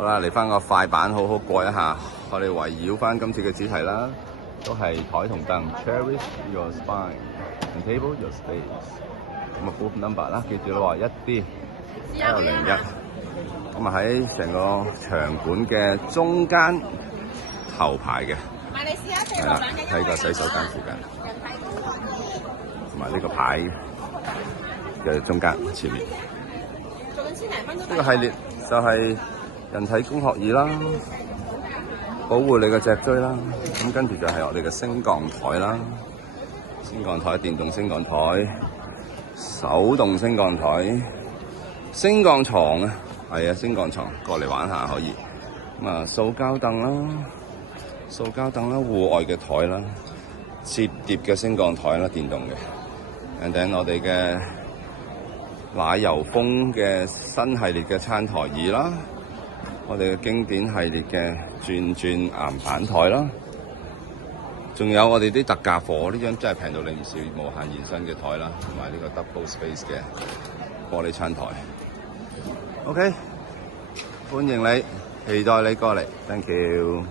好啦，嚟翻個快板，好好過一下。我哋圍繞翻今次嘅主題啦，都係台同凳 ，Cherish your spine and table your space。咁啊 ，group number 啦，記住啦喎，1D，L01。咁啊喺成個場館嘅中間頭排嘅，係啦，喺個洗手間附近，同埋呢個牌嘅中間前面。呢個系列就係人體工學椅啦，保護你嘅脊椎啦。咁跟住就係我哋嘅升降台啦，升降台、電動升降台、手動升降台、升降床啊，係啊，升降床過嚟玩下可以。咁啊，塑膠凳啦，戶外嘅台啦，摺疊嘅升降台啦，電動嘅。and then 我哋嘅奶油風嘅新系列嘅餐台椅啦，我哋嘅經典系列嘅轉岩板台啦，仲有我哋啲特價貨，呢張真係平到你唔少，無限延伸嘅台啦，同埋呢個 double space 嘅玻璃餐台。OK， 歡迎你，期待你過嚟 ，thank you。